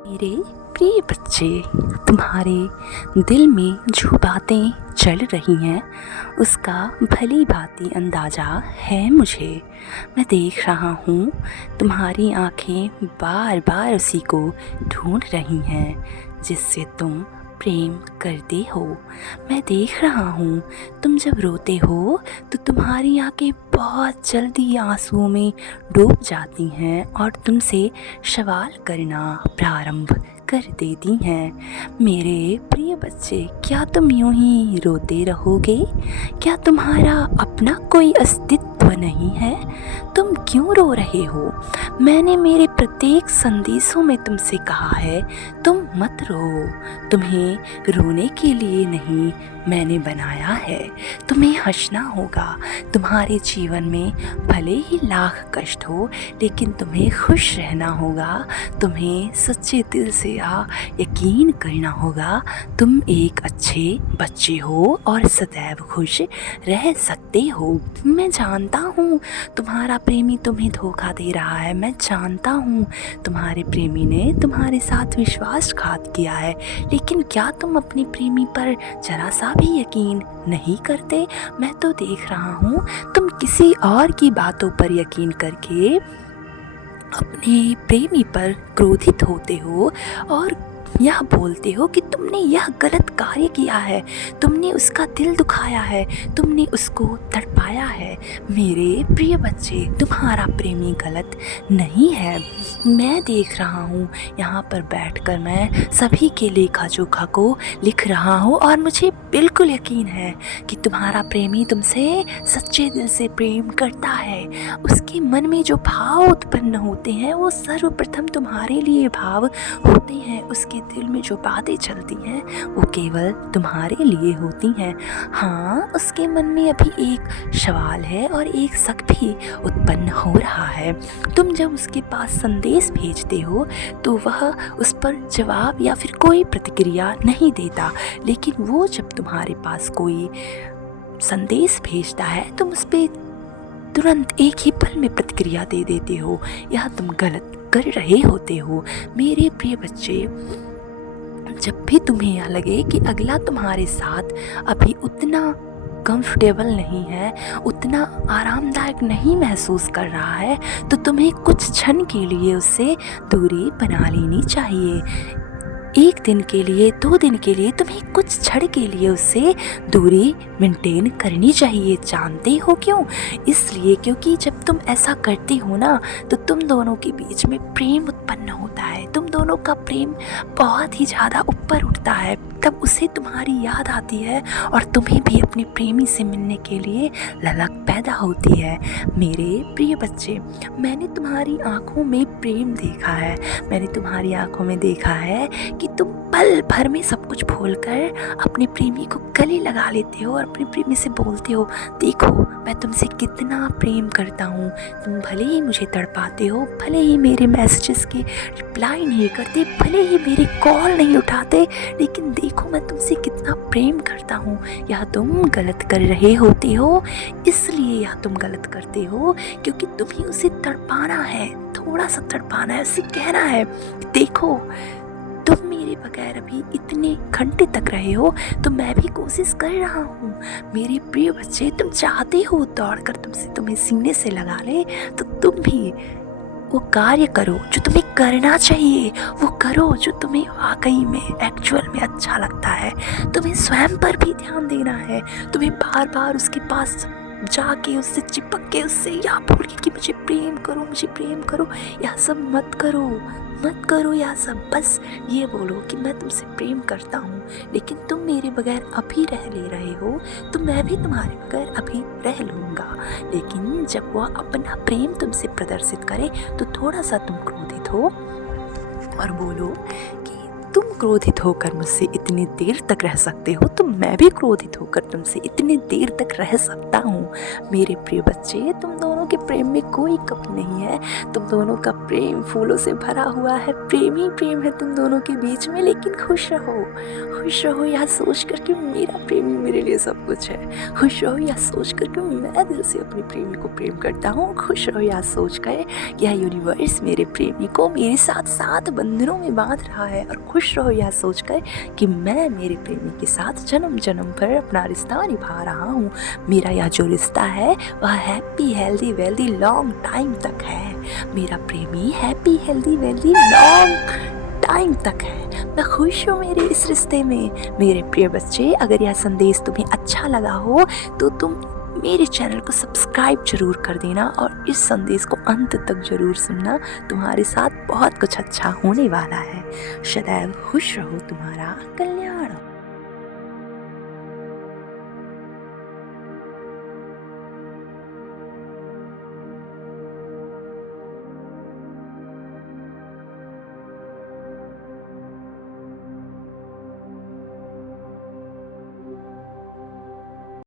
मेरे प्रिय बच्चे, तुम्हारे दिल में जो बातें चल रही हैं उसका भली भांति अंदाज़ा है मुझे। मैं देख रहा हूँ तुम्हारी आँखें बार बार उसी को ढूंढ रही हैं जिससे तुम प्रेम करते हो। मैं देख रहा हूँ तुम जब रोते हो तो तुम्हारी आँखें बहुत जल्दी आंसुओं में डूब जाती हैं और तुमसे सवाल करना प्रारंभ कर देती हैं। मेरे प्रिय बच्चे, क्या तुम यूं ही रोते रहोगे? क्या तुम्हारा अपना कोई अस्तित्व नहीं है? तुम क्यों रो रहे हो? मैंने मेरे प्रत्येक संदेशों में तुमसे कहा है तुम मत रो। तुम्हें रोने के लिए नहीं मैंने बनाया है, तुम्हें हंसना होगा। तुम्हारे जीवन में भले ही लाख कष्ट हो लेकिन तुम्हें खुश रहना होगा। तुम्हें सच्चे दिल से यकीन करना होगा तुम एक अच्छे बच्चे हो और सदैव खुश रह सकते हो। मैं जानता हूँ तुम्हारा प्रेमी तुम्हें धोखा दे रहा है। मैं जानता हूँ तुम्हारे प्रेमी ने तुम्हारे साथ विश्वासघात किया है, लेकिन क्या तुम अपने प्रेमी पर जरा सा भी यकीन नहीं करते? मैं तो देख रहा हूँ तुम किसी और की बातों पर यकीन करके अपने प्रेमी पर क्रोधित होते हो और यह बोलते हो कि तुमने यह गलत कार्य किया है, तुमने उसका दिल दुखाया है, तुमने उसको तड़पाया है। मेरे प्रिय बच्चे, तुम्हारा प्रेमी गलत नहीं है। मैं देख रहा हूँ यहाँ पर बैठकर मैं सभी के लेखा जोखा को लिख रहा हूँ और मुझे बिल्कुल यकीन है कि तुम्हारा प्रेमी तुमसे सच्चे दिल से प्रेम करता है। उसके मन में जो भाव उत्पन्न होते हैं वो सर्वप्रथम तुम्हारे लिए भाव होते हैं। उसके दिल में जो बातें चलती हैं वो केवल तुम्हारे लिए होती हैं। हाँ, उसके मन में अभी एक सवाल है और एक शक भी उत्पन्न हो रहा है। तुम जब उसके पास संदेश भेजते हो तो वह उस पर जवाब या फिर कोई प्रतिक्रिया नहीं देता, लेकिन वो जब तुम्हारे पास कोई संदेश भेजता है तुम उस पर तुरंत एक ही पल में प्रतिक्रिया दे देते हो। यह तुम गलत कर रहे होते हो। मेरे प्रिय बच्चे, जब भी तुम्हें यह लगे कि अगला तुम्हारे साथ अभी उतना कंफर्टेबल नहीं है, उतना आरामदायक नहीं महसूस कर रहा है, तो तुम्हें कुछ क्षण के लिए उससे दूरी बना लेनी चाहिए। एक दिन के लिए, 2 दिन के लिए, तुम्हें कुछ क्षण के लिए उससे दूरी मेंटेन करनी चाहिए। जानते हो क्यों? इसलिए क्योंकि जब तुम ऐसा करते हो ना तो तुम दोनों के बीच में प्रेम उत्पन्न होता है। तुम दोनों का प्रेम बहुत ही ज़्यादा ऊपर उठता है। तब उसे तुम्हारी याद आती है और तुम्हें भी अपने प्रेमी से मिलने के लिए ललक पैदा होती है। मेरे प्रिय बच्चे, मैंने तुम्हारी आँखों में प्रेम देखा है। मैंने तुम्हारी आँखों में देखा है कि तुम पल भर में सब कुछ भूलकर अपने प्रेमी को गले लगा लेते हो और अपने प्रेमी से बोलते हो, देखो मैं तुमसे कितना प्रेम करता हूँ। तुम भले ही मुझे तड़पाते हो, भले ही मेरे मैसेजेस के रिप्लाई नहीं करते, भले ही मेरे कॉल नहीं उठाते, लेकिन देखो मैं तुमसे कितना प्रेम करता हूँ। यह तुम गलत कर रहे होते हो। इसलिए यह तुम गलत करते हो क्योंकि तुम्हें उसे तड़पाना है, थोड़ा सा तड़पाना है, उसे कहना है, देखो तुम मेरे बगैर अभी इतने घंटे तक रहे हो तो मैं भी कोशिश कर रहा हूँ। मेरे प्रिय बच्चे, तुम चाहते हो दौड़कर तुम्हें सीने से लगा ले, तो तुम भी वो कार्य करो जो तुम्हें करना चाहिए, वो करो जो तुम्हें वाकई में एक्चुअल में अच्छा लगता है। तुम्हें स्वयं पर भी ध्यान देना है। तुम्हें बार बार उसके पास जाके उससे चिपक के उससे या बोल के कि मुझे प्रेम करो, मुझे प्रेम करो, यह सब मत करो, मत करो यह सब। बस ये बोलो कि मैं तुमसे प्रेम करता हूँ, लेकिन तुम मेरे बगैर अभी रह ले रहे हो तो मैं भी तुम्हारे बगैर अभी रह लूँगा। लेकिन जब वह अपना प्रेम तुमसे प्रदर्शित करे तो थोड़ा सा तुम क्रोधित हो और बोलो कि तुम क्रोधित होकर मुझसे इतनी देर तक रह सकते हो तो मैं भी क्रोधित होकर तुमसे इतनी देर तक रह सकता हूँ। मेरे प्रिय बच्चे, तुम दोनों के प्रेम में कोई कमी नहीं है। तुम दोनों का प्रेम फूलों से भरा हुआ है, प्रेम ही प्रेम है तुम दोनों के बीच में। लेकिन खुश रहो यह सोच कर कि मेरा प्रेमी मेरे लिए सब कुछ है। खुश रहो यह सोच कर कि मैं दिल से अपने प्रेमी को प्रेम करता हूँ। खुश रहो यह सोच कर कि यह यूनिवर्स मेरे प्रेमी को मेरे साथ 7 बंधनों में बांध रहा है। और खुश रहो यह सोच कर कि मैं मेरे प्रेमी के साथ जन्म जन्म भर अपना रिश्ता निभा रहा हूँ। मेरा यह जो रिश्ता है वह happy healthy wealthy long time तक है। मेरा प्रेमी happy healthy wealthy long time तक है। मैं खुश हूँ मेरे इस रिश्ते में। मेरे प्रिय बच्चे, अगर यह संदेश तुम्हें अच्छा लगा हो तो तुम मेरे चैनल को सब्सक्राइब जरूर कर देना और इस संदेश को अंत तक जरूर सुनना। तुम्हारे साथ बहुत कुछ अच्छा होने वाला है। सदैव खुश रहो, तुम्हारा कल्याण हो।